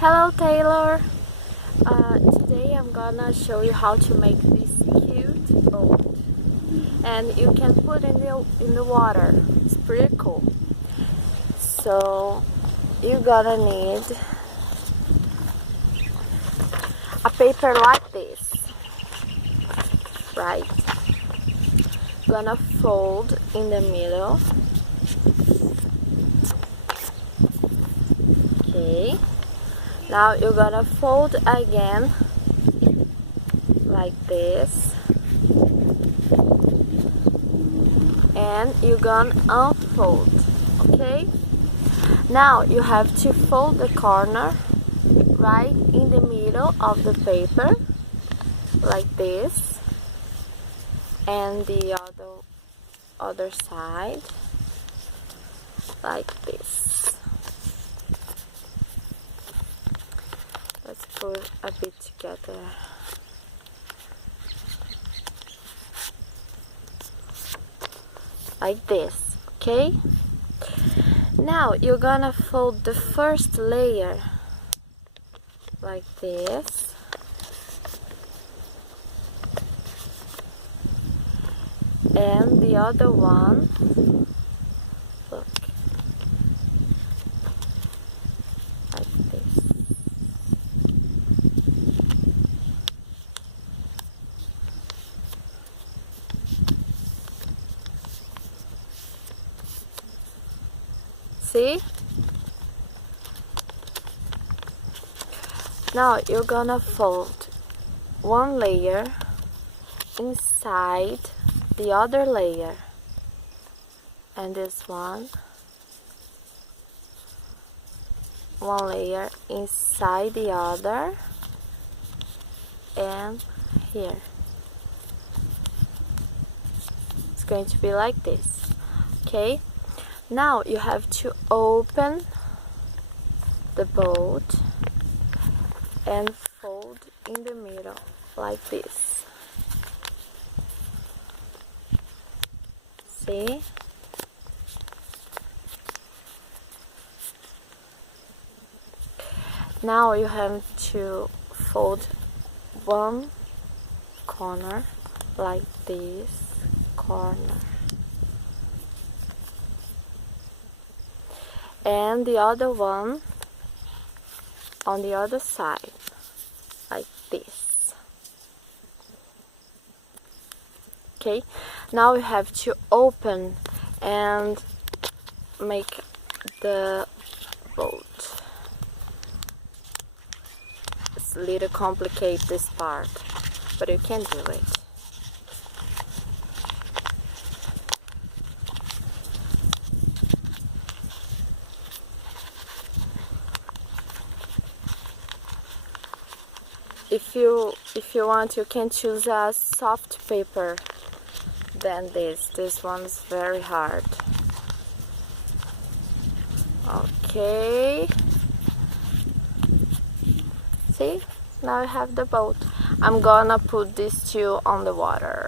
Hello Taylor! Today I'm gonna show you how to make this cute boat, and you can put in the water. It's pretty cool. So you're gonna need a paper like this, right? Gonna fold in the middle. Okay. Now you're gonna fold again like this, and you're gonna unfold. Okay, now you have to fold the corner right in the middle of the paper like this, and the other side like this. Let's put a bit together. Like this, okay? Now you're gonna fold the first layer like this. And the other one, look, like this. See? Now you're gonna fold one layer inside the other layer, and this one layer inside the other, and here it's going to be like this. Okay, now you have to open the boat and fold in the middle like this. See? Now you have to fold one corner like this corner, and the other one on the other side like this. Okay, now we have to open and make the boat. It's a little complicated, this part, but you can do it. If you want, you can choose a soft paper than this. This one's very hard. Okay. See? Now I have the boat. I'm gonna put these two on the water.